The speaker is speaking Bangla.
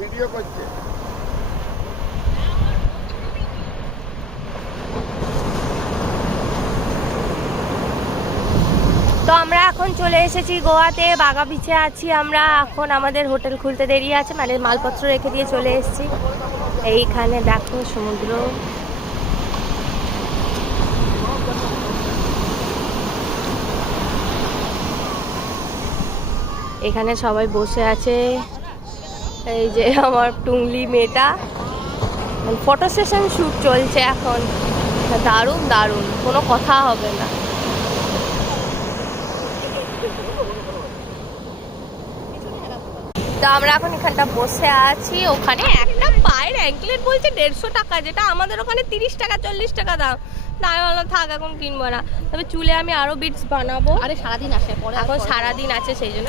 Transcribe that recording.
ভিডিও করছে। তো আমরা এখন চলে এসেছি গোয়াতে, বাগা বিচে আছি আমরা এখন। আমাদের হোটেল খুলতে দেরি আছে, মানে মালপত্র রেখে দিয়ে চলে এসেছি। এইখানে দেখো সমুদ্র। এখানে সবাই বসে আছে। এই যে আমার টুংলি মেয়েটা, ফটো সেশন শ্যুট চলছে এখন। দারুণ দারুণ, কোনো কথা হবে না। তো আমরা এখন এখানটা বসে আছি। ওখানে একটা পায়ের অ্যাঙ্কলেট বলছে 150 টাকা, যেটা আমাদের ওখানে 30 টাকা 40 টাকা দাম। তাই বললাম থাক এখন কিনবো না। তবে চুলে আমি আরো বিটস বানাবো। আরে সারাদিন আসে পরে, এখন সারাদিন আছে সেই জন্য।